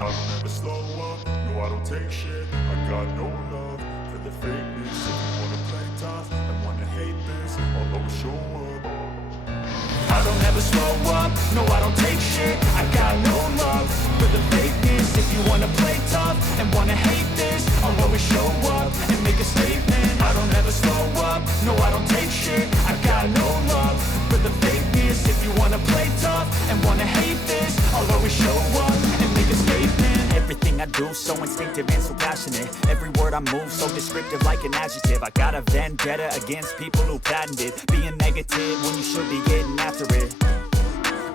I don't ever slow up, no I don't take shit. I got no love for the fakeness. If you wanna play tough and wanna hate this, I'll always show up. I don't ever slow up, no I don't take shit. I got no love for the fakeness. If you wanna play tough and wanna hate this, I'll always show up and make a statement. I don't ever slow up, no I don't take shit. I got no love for the fakeness. If you wanna play tough and wanna hate this, I'll always show up and make a statement. Everything I do so instinctive and so passionate. Every word I move so descriptive like an adjective. I got a vendetta against people who patented being negative when you should be getting after it.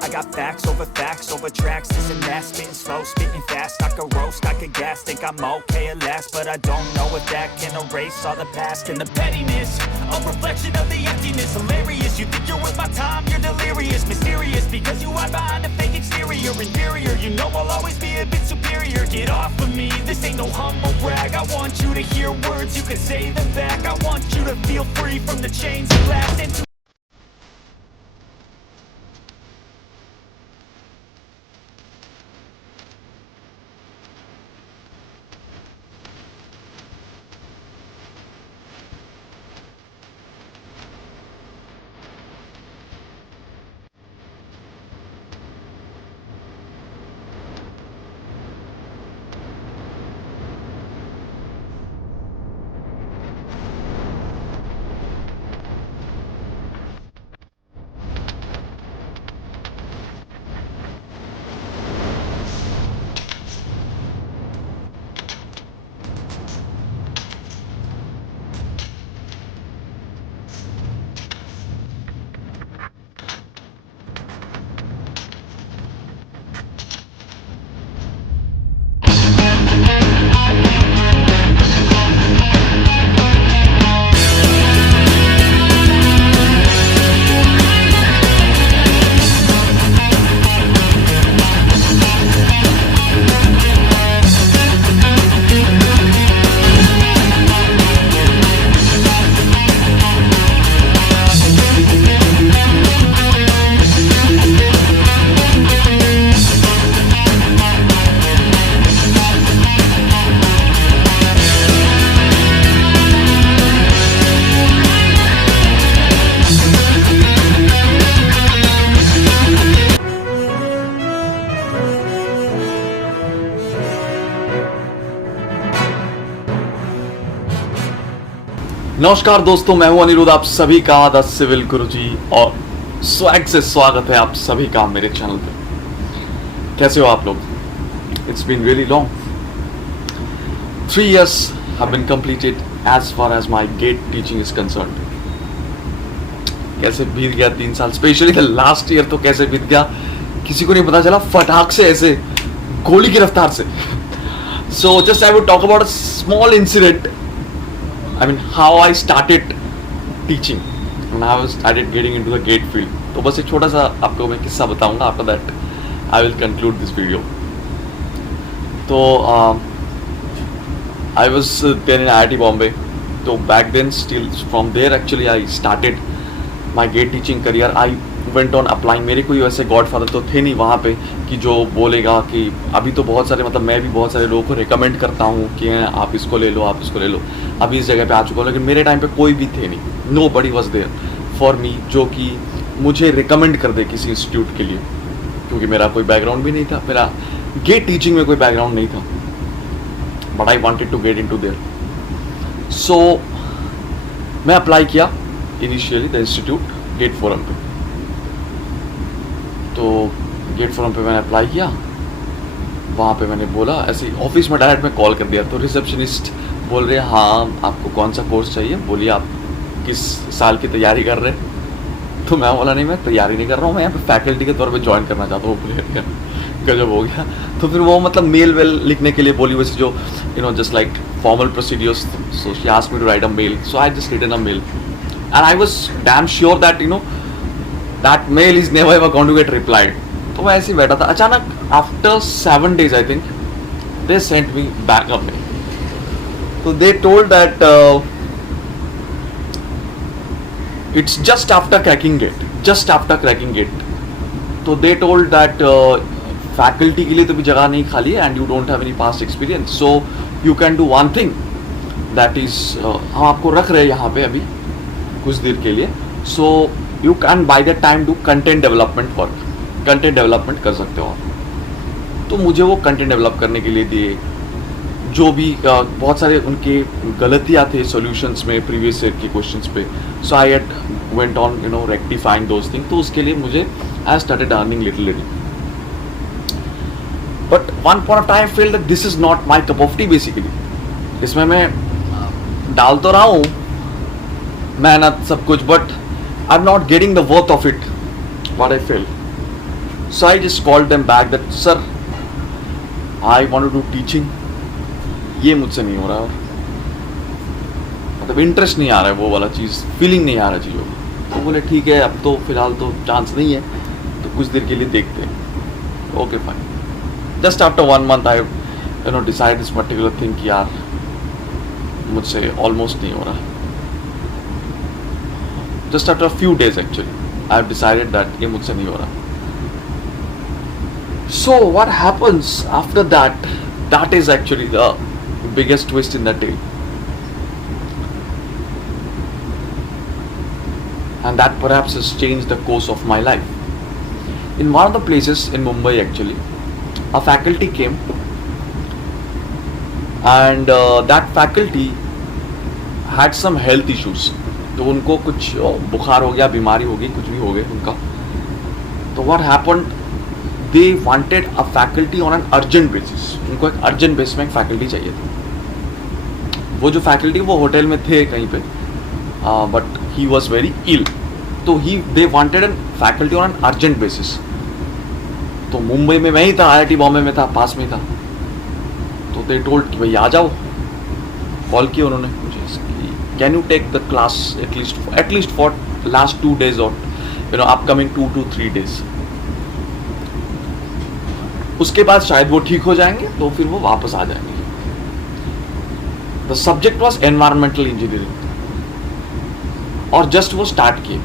I got facts over tracks, this and that, spitting slow, spitting fast. I could roast, I could gas, think I'm okay at last, but I don't know if that can erase all the past and the pettiness. A reflection of the emptiness, hilarious. You think you're worth my time, you're delirious, mysterious, because you hide behind a fake exterior. Inferior, you know I'll always be a bit superior. Get off of me, this ain't no humble brag. I want you to hear words, you can say them back. I want you to feel free from the chains you last into. नमस्कार दोस्तों, मैं हूं अनिरुद्ध, आप सभी का the civil गुरुजी और swag से स्वागत है आप सभी का मेरे चैनल पे। कैसे हो आप लोग? It's been really long. 3 years have been completed as far as my GATE teaching is concerned. कैसे बीत गया 3 साल, स्पेशली द लास्ट ईयर तो कैसे बीत गया किसी को नहीं पता चला, फटाक से ऐसे गोली की रफ्तार से। So just I would talk about a small incident. I mean how I started teaching and how I started getting into the GATE field. तो बस एक छोटा सा आपको मैं किस्सा बताऊंगा. After that I will conclude this video. तो I was then in IIT Bombay. So back then still from there actually I started my GATE teaching career. I went on applying. मेरे कोई वैसे गॉडफादर तो थे नहीं वहाँ पे कि जो बोलेगा कि अभी तो बहुत सारे, मतलब मैं भी बहुत सारे लोगों को रिकमेंड करता हूँ कि आप इसको ले लो, आप इसको ले लो, अभी इस जगह पे आ चुका हूँ, लेकिन मेरे टाइम पे कोई भी थे नहीं. Nobody was there for me जो कि मुझे रिकमेंड कर दे किसी इंस्टीट्यूट के लिए, क्योंकि मेरा कोई बैकग्राउंड भी नहीं था, मेरा गेट टीचिंग में कोई बैकग्राउंड नहीं था, but I wanted to get into there. So मैं अप्लाई किया initially the institute GATE forum पे. तो गेट फोरम पे मैंने अप्लाई किया, वहाँ पे मैंने बोला ऐसे ऑफिस में डायरेक्ट मैं कॉल कर दिया. तो रिसेप्शनिस्ट बोल रहे हैं हाँ आपको कौन सा कोर्स चाहिए, बोलिए आप किस साल की तैयारी कर रहे हैं. तो मैं बोला नहीं मैं तैयारी नहीं कर रहा हूँ, मैं यहाँ पे फैकल्टी के तौर पे ज्वाइन करना चाहता हूँ. बोले गजब हो गया. तो फिर वो मतलब मेल वेल लिखने के लिए बोली, वैसे जो just like formal procedures. So she asked me to write a mail, so I just written a mail and I was damn sure that that mail is never ever going to get replied. तो मैं ऐसे ही बैठा था. अचानक after 7 days I think they sent me back a mail. तो they told that it's just after cracking GATE. तो they told that faculty के लिए तो भी जगह नहीं खाली है and you don't have any past experience, so you can do one thing that is हम आपको रख रहे हैं यहाँ पे अभी कुछ देर के लिए, so you can by the time do content development work, content development कर सकते हो आप। तो मुझे वो कंटेंट डेवलप करने के लिए दिए, जो भी बहुत सारे उनके गलतियाँ थे सॉल्यूशंस में प्रीवियस ईयर के क्वेश्चंस पे, so I had went on you know rectifying those thing. तो उसके लिए मुझे I started earning little little, but one point of time feel that this is not my cup of tea basically. इसमें मैं डाल तो रहा हूँ मेहनत सब कुछ, but I am not getting the worth of it what I feel. So I just called them back that sir I want to do teaching, ये मुझसे नहीं हो रहा है, मतलब इंटरेस्ट नहीं आ रहा है वो वाला चीज़, फीलिंग नहीं आ रहा चीज़ों को। तो बोले ठीक है अब तो फिलहाल तो चांस नहीं है, तो कुछ देर के लिए देखते हैं। Okay fine. Just after 1 month I you know decide this particular thing कि यार मुझसे ऑलमोस्ट नहीं हो रहा। Just after few days actually I have decided that ये मुझसे नहीं हो रहा। So what happens after that, that is actually the biggest twist in the tale, and that perhaps has changed the course of my life. In one of the places in Mumbai actually, a faculty came and that faculty had some health issues. तो उनको कुछ बुखार हो गया, बीमारी हो गई, कुछ भी हो गया उनका। तो what happened, they wanted a faculty on an urgent basis. उनको एक urgent बेस में एक faculty चाहिए था। वो जो फैकल्टी वो होटल में थे कहीं पे, but he was very ill, तो he they wanted an faculty on an urgent basis. तो मुंबई में मैं ही था, IIT बॉम्बे में था, पास में था। तो दे टोल्ड कि भाई आ जाओ। कॉल किया उन्होंने मुझे, can you take the class at least for last 2 days और you know upcoming 2 to 3 days। उसके बाद शायद वो ठीक हो जाएंगे, तो फिर वो वापस आ जाएंगे। The subject was environmental engineering, और जस्ट वो स्टार्ट किए,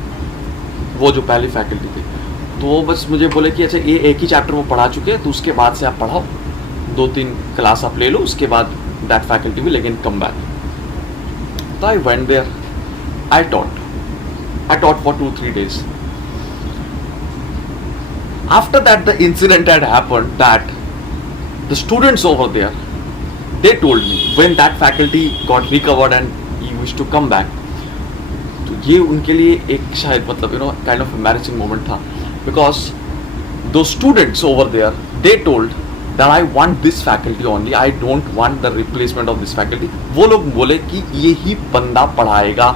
वो जो पहली फैकल्टी थी। तो वो बस मुझे बोले कि अच्छा ये एक ही चैप्टर वो पढ़ा चुके हैं, तो उसके बाद से आप पढ़ाओ, 2-3 क्लास आप ले लो, उसके बाद that faculty will again come back. तो I went there, I taught for 2-3 days. After that the incident had happened that the students over there, they told me when that faculty got recovered and he wished to come back, तो ये उनके लिए एक शायद मतलब you know kind of embarrassing moment था, because those students over there they told that I want this faculty only, I don't want the replacement of this faculty. वो लोग बोले कि ये ही बंदा पढ़ाएगा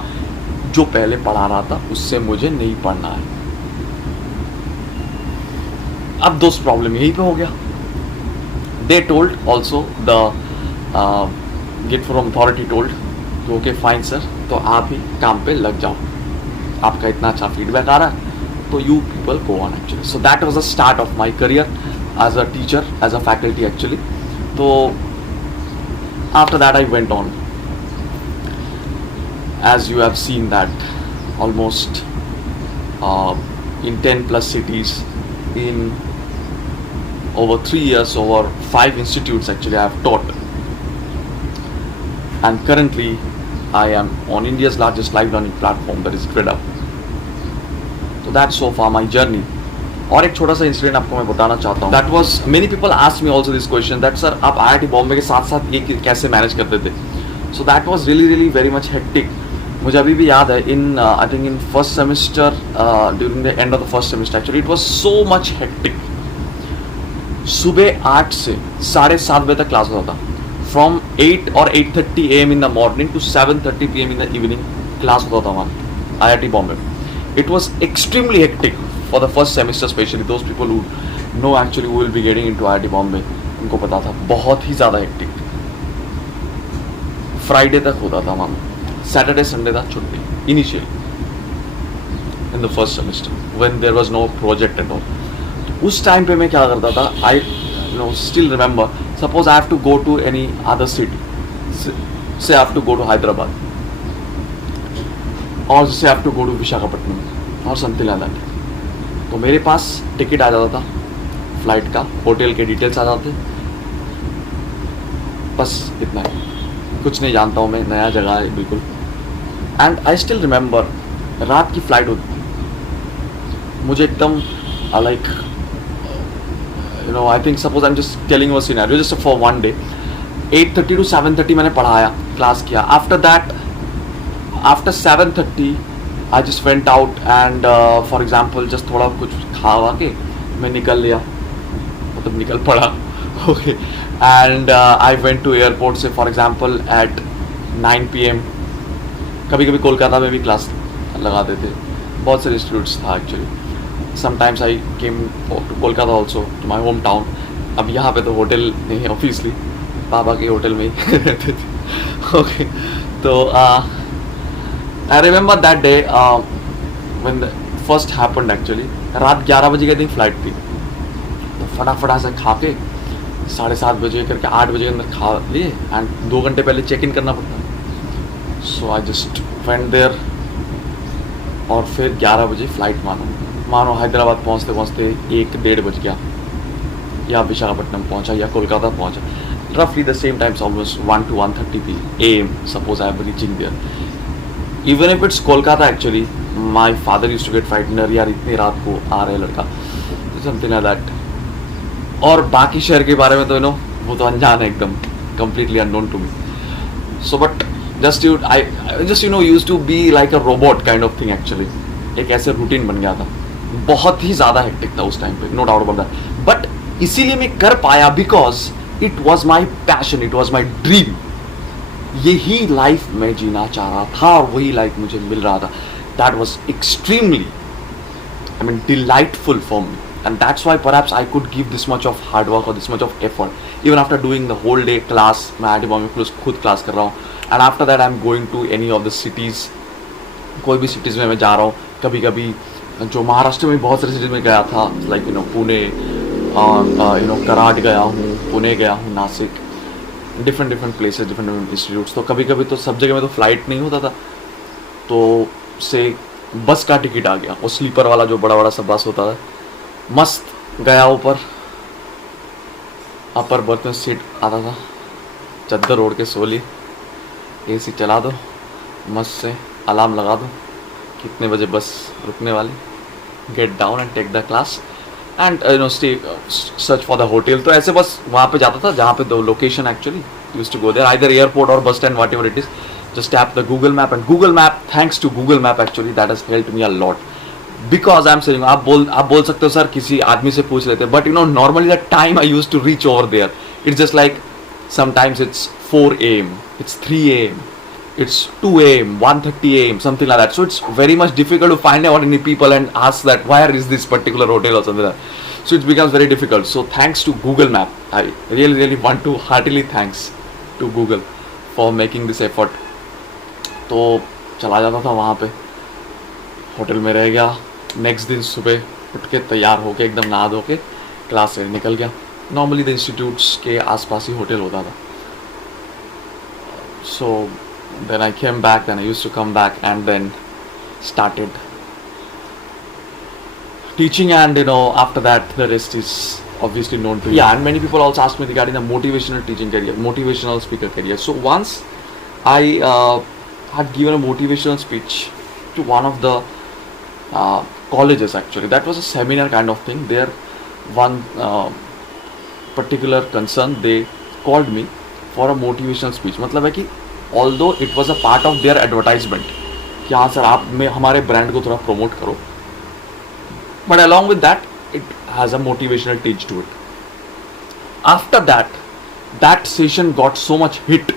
जो पहले पढ़ा रहा था, उससे मुझे नहीं पढ़ना है। अब दोस्त प्रॉब्लम यहीं पे हो गया। They told also the get from authority told okay fine sir, तो आप ही काम पे लग जाओ, आपका इतना अच्छा फीडबैक आ रहा है, तो you people go on actually. So that was the start of my career as a teacher, as a faculty actually. तो after that I went on, as you have seen that almost in 10+ cities, in over 3 years, over 5 institutes actually I have taught. And currently I am on India's largest live learning platform, that is GridUp. So that's so far my journey. और एक छोटा सा incident आपको मैं बताना चाहता हूँ। That was many people asked me also this question that sir आप IIT बॉम्बे के साथ साथ ये कैसे मैनेज करते थे। So that was really very much hectic. मुझे अभी भी याद है in I think in first semester during the end of the first semester actually it was so much hectic. सुबह 8 से 7:30 बजे तक क्लास होता था। From 8 or 8:30 AM in the morning to 7:30 PM in the evening class होता था वहाँ IIT Bombay. It was extremely hectic for the first semester, especially those people who know actually who will be getting into IIT Bombay, उनको पता था बहुत ही ज़्यादा hectic। Friday तक होता था वहाँ, सैटरडे संडे था छुट्टी initially in the first semester when there was no project and all. तो उस टाइम पे मैं क्या करता था, I still remember, suppose I have to go to any other city, say I have to go to Hyderabad और say I have to go to Visakhapatnam और something like that. तो मेरे पास टिकट आ जाता था फ्लाइट का, होटल के डिटेल्स आ जाते, बस इतना ही, कुछ नहीं जानता हूँ मैं, नया जगह है बिल्कुल। एंड आई स्टिल रिमेंबर रात की फ़्लाइट होती थी, मुझे एकदम like you know I think suppose I am just telling you a scenario just for one day, 8:30 to 7:30 मैंने पढ़ाया, क्लास किया। After that, after 7:30 I just went out and for example just थोड़ा कुछ खा वा के मैं निकल लिया, मतलब निकल पड़ा, okay. And I went to airport से फॉर एग्जाम्पल एट 9 PM। कभी कभी कोलकाता में भी क्लास लगाते थे, बहुत सारे इंस्टीट्यूट्स था actually. Sometimes I came to Kolkata also, to my home town. अब यहाँ पे तो होटल नहीं है ऑब्वियसली, पापा के होटल में ही रहते थे, ओके। तो I remember that day when the first happened actually. रात 11 बजे की फ्लाइट थी, तो फटाफट से खा के 7:30 बजे करके 8 बजे के अंदर खा लिए, एंड 2 घंटे पहले चेक इन करना पड़ता है। सो आई जस्ट वेंट देयर, और फिर 11 बजे फ्लाइट मानो हैदराबाद पहुँचते पहुँचते 1-1:30 बज गया, या विशाखापट्टनम पहुँचा या कोलकाता पहुँचा, रफली the same times, almost 1 to 1:30 AM suppose I am reaching there. Even if it's Kolkata actually, my father used to get frightened, यार इतनी रात को आ रहा है लड़का, समथिंग लाइक दैट। और बाकी शहर के बारे में तो वो तो अनजान है एकदम, completely unknown to me. So but just used to be like a robot kind of thing actually. एक ऐसे रूटीन बन गया था, बहुत ही ज़्यादा हेक्टिक था उस टाइम पे, no doubt about that. But इसीलिए मैं कर पाया because it was my passion, it was my dream. यही लाइफ मैं जीना चाह रहा था और वही लाइफ मुझे मिल रहा था। That was extremely delightful for me, and that's why perhaps I could give this much of hard work or this much of effort even after doing the whole day class। मैं IT में खुद class कर रहा हूँ, and after that I'm going to any of the cities, कोई भी cities में मैं जा रहा हूँ। कभी कभी जो महाराष्ट्र में बहुत सारी सिटीज़ में गया था, लाइक पुणे, कराड गया हूँ, पुणे गया हूँ, Nashik, different places, different institutes. तो कभी कभी तो सब जगह में तो फ्लाइट नहीं होता था, तो से बस का टिकट आ गया, वो स्लीपर वाला जो बड़ा सा बस होता है, मस्त गया ऊपर, अपर बर्थ में सीट आता था, चद्दर ओढ़ के सो ली, AC चला दो, मस्त से अलार्म लगा दो कितने बजे बस रुकने वाली, get down and take the class and stay search for the hotel. तो ऐसे बस वहाँ पे जाता था जहाँ पे the location actually used to go there, either airport और bus stand, whatever it is. Just tap the Google Map, and Google Map, thanks to Google Map actually, that has helped me a lot, because I'm saying आप बोल सकते हो sir किसी आदमी से पूछ लेते, but normally the time I used to reach over there, it's just like sometimes it's 4 AM, it's 3 AM, it's 2 AM, 1:30 AM, something like that. So it's very much difficult to find out any people and ask that where is this particular hotel or something like that. So it becomes very difficult. So thanks to Google Map, I really want to heartily thanks to Google for making this effort. तो चला जाता था वहाँ पे, hotel में रह गया, next दिन सुबह उठ के तैयार होके एकदम नहा धो के क्लास से निकल गया। नॉर्मली द इंस्टीट्यूट्स के आसपास ही होटल होता था। So then I came back, then I used to come back and then started teaching, and after that the rest is obviously known to you. Yeah, and many people also ask me regarding the motivational teaching career, motivational speaker career. So once I had given a motivational speech to one of the colleges actually. That was a seminar kind of thing. There one particular concern, they called me for a motivational speech. मतलब है कि although it was a part of their advertisement कि हाँ sir आप में हमारे brand को थोड़ा प्रमोट करो, but along with that it has a motivational teach to it. After that session got so much hit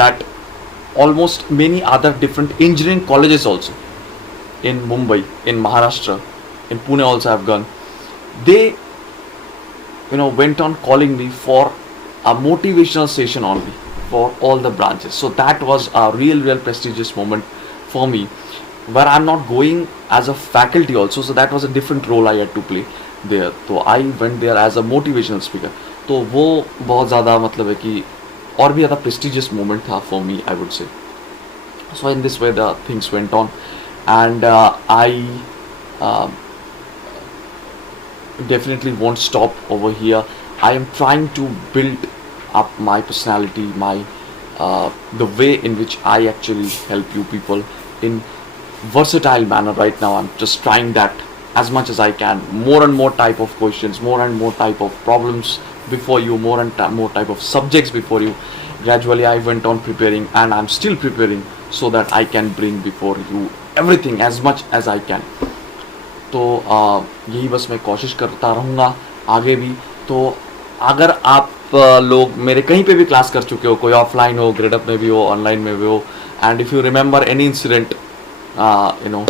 that almost many other different engineering colleges also in Mumbai, in Maharashtra, in Pune also have gone. They went on calling me for a motivational session only for all the branches. So that was a real prestigious moment for me, where I'm not going as a faculty also, so that was a different role I had to play there. So I went there as a motivational speaker. तो वो बहुत ज़्यादा मतलब है कि और भी ज़्यादा prestigious moment था for me, I would say. So in this way the things went on, and I definitely won't stop over here. I am trying to build up my personality, my the way in which I actually help you people in versatile manner. Right now I'm just trying that as much as I can. More and more type of questions, more and more type of problems before you, more and more type of subjects before you. Gradually I went on preparing, and I'm still preparing so that I can bring before you everything as much as I can. तो यही बस मैं कोशिश करता रहूँगा आगे भी. तो अगर आप लोग मेरे कहीं पे भी क्लास कर चुके हो, कोई ऑफलाइन हो, ग्रेडअप में भी हो, ऑनलाइन में भी हो, and if you remember any incident you know,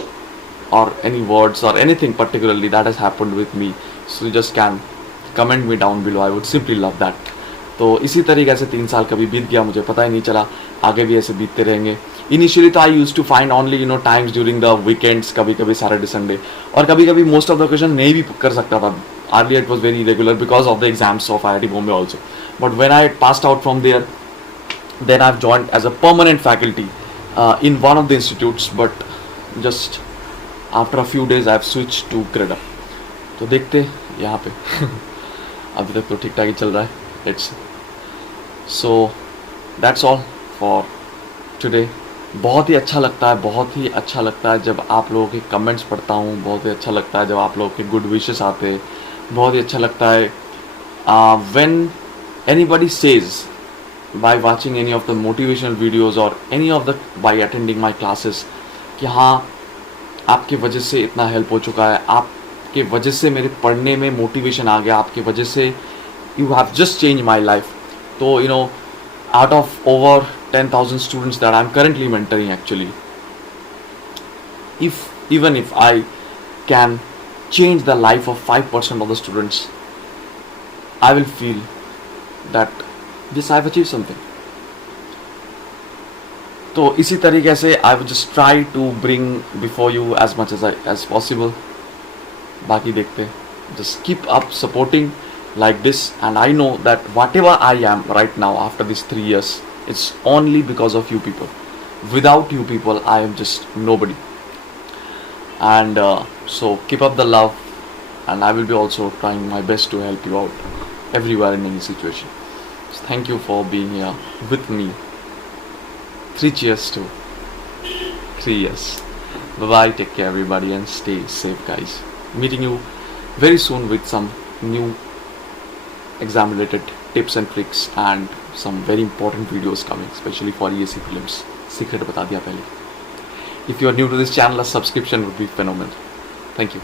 or any words or anything particularly that has happened with me, so you just can comment me down below. I would simply love that. तो इसी तरीके से 3 साल कभी बीत गया, मुझे पता ही नहीं चला. आगे भी ऐसे बीतते रहेंगे. इनिशियली तो I use to find only times during the weekends, कभी कभी सैटरडे संडे, और कभी कभी मोस्ट ऑफ द क्वेश्चन नहीं भी कर सकता था. Earlier it was very irregular because of the exams of IIT Bombay also. But when I passed out from there, then I've joined as a permanent faculty in one of the institutes, but just after a few days I've switched to GREDA. तो देखते यहाँ पे अभी तक तो ठीक ठाक ही चल रहा है. Let's see. So that's all for today. बहुत ही अच्छा लगता है, बहुत ही अच्छा लगता है जब आप लोगों के कमेंट्स पढ़ता हूँ, बहुत ही अच्छा लगता है जब आप लोगों के गुड विशेस आते हैं, बहुत ही अच्छा लगता है when anybody says by watching any of the motivational videos or any of the by attending my classes कि हाँ आपके वजह से इतना हेल्प हो चुका है, आपके वजह से मेरे पढ़ने में मोटिवेशन आ गया, आपके वजह से you have just changed my life. तो out of over 10,000 students that I'm currently mentoring, actually, even if I can change the life of 5% of the students, I will feel that this I've achieved something. तो इसी तरीके से I will just try to bring before you as much as possible. बाकी देखते, just keep up supporting like this, and I know that whatever I am right now after these 3 years, it's only because of you people. Without you people I am just nobody. And so keep up the love, and I will be also trying my best to help you out everywhere in any situation. So thank you for being here with me. 3 cheers to 3 years. Bye bye, take care everybody, and stay safe guys. Meeting you very soon with some new exam related tips and tricks and some very important videos coming, especially for ESE prelims. Secret बता दिया पहले. If you are new to this channel, a subscription would be phenomenal. Thank you.